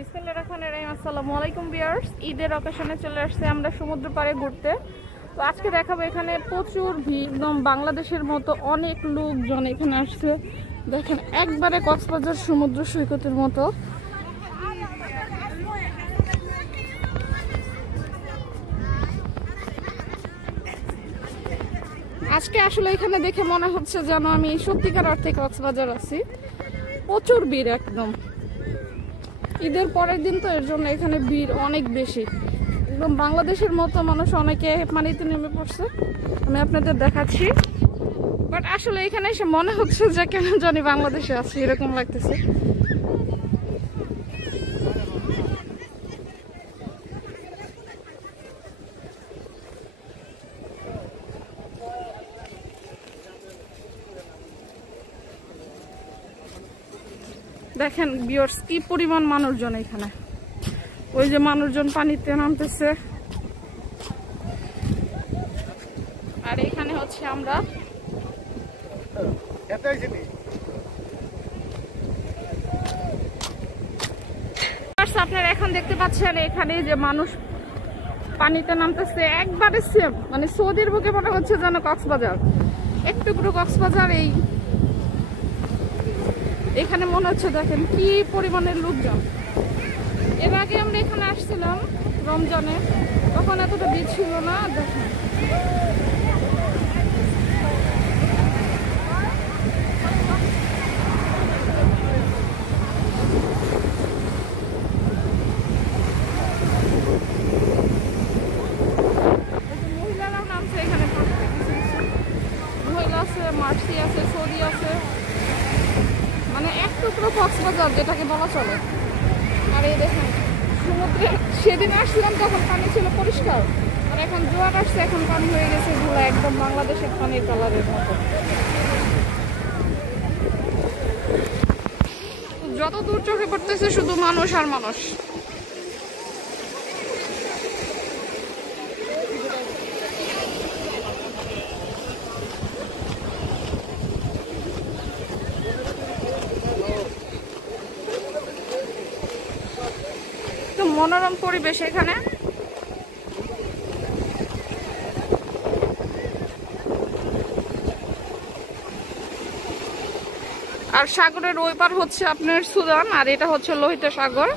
বিসমিল্লাহির রহমানির রহিম। আসসালামু আলাইকুম ভিউয়ার্স, ঈদের অকেশনে চলে আসছে আমরা সমুদ্র পাড়ে ঘুরতে। তো আজকে দেখাবো এখানে প্রচুর ভিড়, একদম বাংলাদেশের মতো অনেক লোকজন এখানে আসছে। দেখেন একবারে কক্সবাজার সমুদ্র সৈকতের মতো। আজকে আসলে এখানে দেখে মনে হচ্ছে যেন আমি সত্যিকার অর্থে কক্সবাজার আছি। প্রচুর ভিড় একদম। ঈদের পরের দিন তো এর জন্য এখানে ভিড় অনেক বেশি, একদম বাংলাদেশের মতো মানুষ অনেকে পানিতে নেমে পড়ছে। আমি আপনাদের দেখাচ্ছি, বাট আসলে এখানে এসে মনে হচ্ছে যে কেন জানি বাংলাদেশে আছি এরকম লাগতেছে। দেখেন ভিউয়ার্স কি পরিমাণ মানুষজন এখানে। ওই যে মানুষজন পানিতে নামতেছে, আর এখানে হচ্ছে আমরা। আপনারা এখন দেখতে পাচ্ছেন এখানে যে মানুষ পানিতে নামতেছে একবারে সেম, মানে সৌদির বুকে মনে হচ্ছে যেন কক্সবাজার, একটু কক্সবাজার। এখানে মনে হচ্ছে দেখেন কি পরিমাণের লোকজন। এর আগে আমরা এখানে আসছিলাম রমজানে, তখন এতটা ভিড় ছিল না। দেখেন মহিলারাও নামছে এখানে, মহিলা আছে, মার্সি আছে, সৌদি আছে, মানে এক টুকরো কক্সবাজার যেটাকে বলা চলে। আর এই দেখেন সমুদ্রে সেদিন আসছিলাম তখন পানি ছিল পরিষ্কার, আর এখন জোয়ার আসছে, এখন পানি হয়ে গেছে ধুলা, একদম বাংলাদেশের পানির কালারের মতো। যত দূর চোখে পড়তেছে শুধু মানুষ আর মানুষ। মনোরম পরিবেশ এখানে। আর সাগরের ওই পার হচ্ছে আপনার সুদান, আর এটা হচ্ছে লোহিত সাগর।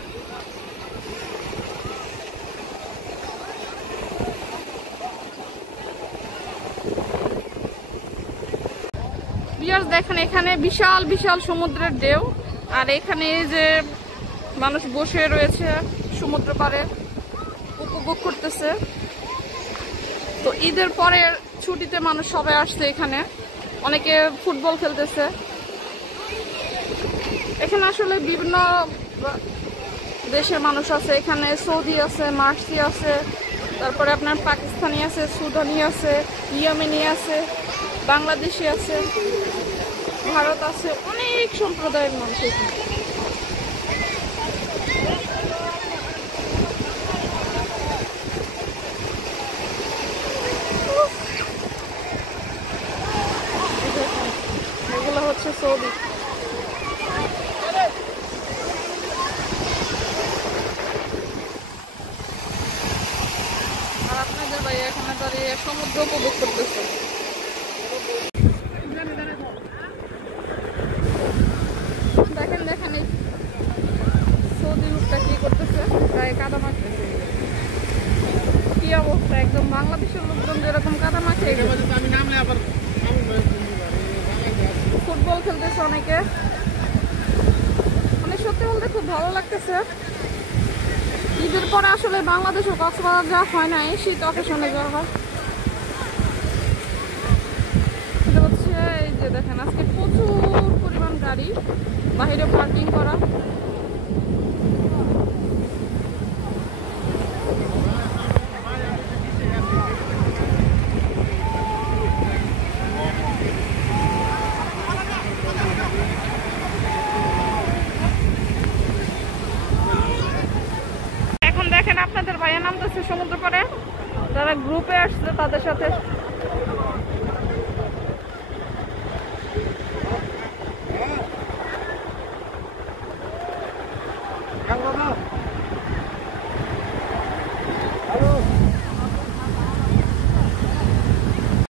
ভিউয়ার্স দেখেন এখানে বিশাল বিশাল সমুদ্রের ঢেউ, আর এখানে যে মানুষ বসে রয়েছে সমুদ্র পাড়ে উপভোগ করতেছে। তো ঈদের পরের ছুটিতে মানুষ সবাই আসছে এখানে, অনেকে ফুটবল খেলতেছে। এখানে আসলে বিভিন্ন দেশের মানুষ আছে, এখানে সৌদি আছে, মার্সি আছে, তারপরে আপনার পাকিস্তানি আছে, সুদানি আছে, ইয়েমেনি আছে, বাংলাদেশি আছে, ভারত আছে, অনেক সম্প্রদায়ের মানুষ এখানে। এগুলো হচ্ছে সৌদি। আর আপনাদের ভাই এখানে দাঁড়িয়ে সমুদ্র উপভোগ করতেছে। দেখেন দেখেন এই সৌদি লোকটা কি করতেছে, গায়ে কাদা মাখতেছে। কি অবস্থা, একদম বাংলাদেশের লোকজন যেরকম কাদা মাখে। ফুটবল খেলতেছে অনেকে, মানে সত্যি বলতে খুব ভালো লাগতেছে। ঈদের পরে আসলে বাংলাদেশ ও কক্সবাজার যাওয়া হয় নাই, শীত অকেশনে যাওয়া হয়। এটা হচ্ছে এই যে দেখেন আজকে প্রচুর পরিমাণ গাড়ি বাহিরে পার্কিং করা। আপনাদের ভাইয়া নামতেছে সমুদ্র পাড়ে, যারা গ্রুপে আসছে তাদের সাথে